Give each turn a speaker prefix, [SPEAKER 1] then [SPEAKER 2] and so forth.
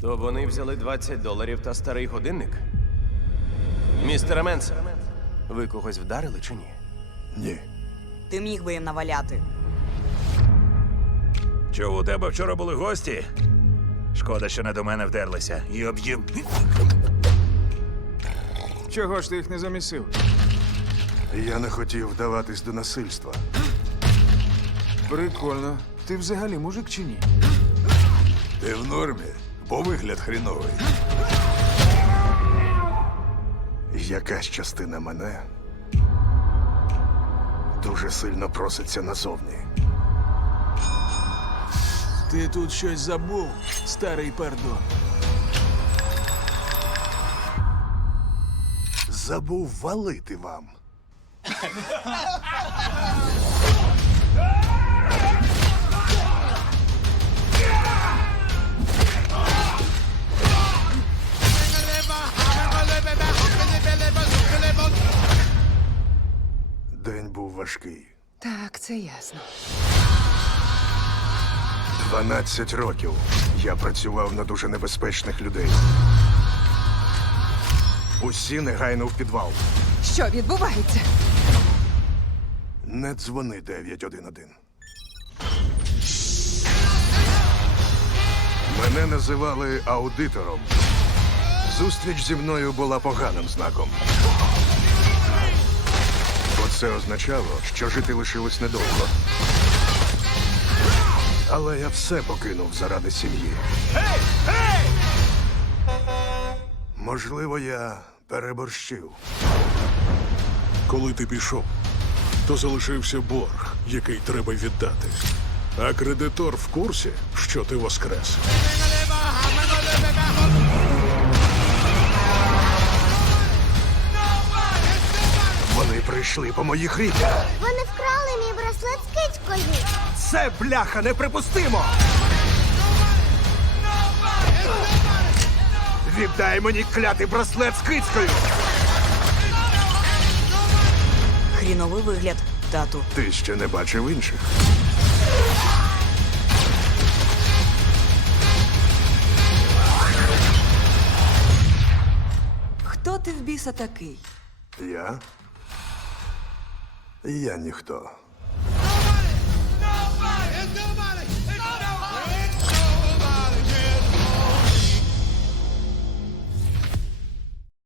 [SPEAKER 1] То вони взяли $20 та старий годинник? Містере Менса, ви когось вдарили чи ні?
[SPEAKER 2] Ні.
[SPEAKER 3] Ти міг би їм наваляти.
[SPEAKER 4] Чув, у тебе вчора були гості? Шкода, що не до мене вдерлися. І об'їм.
[SPEAKER 5] Чого ж ти їх не замісив?
[SPEAKER 2] Я не хотів вдаватись до насильства.
[SPEAKER 5] Прикольно. Ти взагалі мужик чи ні?
[SPEAKER 2] Ти в нормі, бо вигляд хріновий. Якась частина мене дуже сильно проситься назовні.
[SPEAKER 5] Ти тут щось забув, старий пардон.
[SPEAKER 2] Забув валити вам. День був важкий.
[SPEAKER 6] Так, це ясно.
[SPEAKER 2] 12 років я працював на дуже небезпечних людей. Усі негайно в підвал.
[SPEAKER 6] Що відбувається?
[SPEAKER 2] Не дзвони 911. Мене називали аудитором. Зустріч зі мною була поганим знаком. Бо це означало, що жити лишилось недовго. Але я все покинув заради сім'ї. Можливо, я переборщив.
[SPEAKER 7] Коли ти пішов, то залишився борг, який треба віддати. А кредитор в курсі, що ти воскрес.
[SPEAKER 2] Вони прийшли по моїх рідях.
[SPEAKER 8] Вони вкрали мій браслет з кицькою.
[SPEAKER 2] Це, бляха, неприпустимо! Віддай мені клятий браслет з кицькою!
[SPEAKER 3] Хріновий вигляд, тату.
[SPEAKER 2] Ти ще не бачив інших.
[SPEAKER 3] Хто ти в біса такий?
[SPEAKER 2] Я? Я ніхто.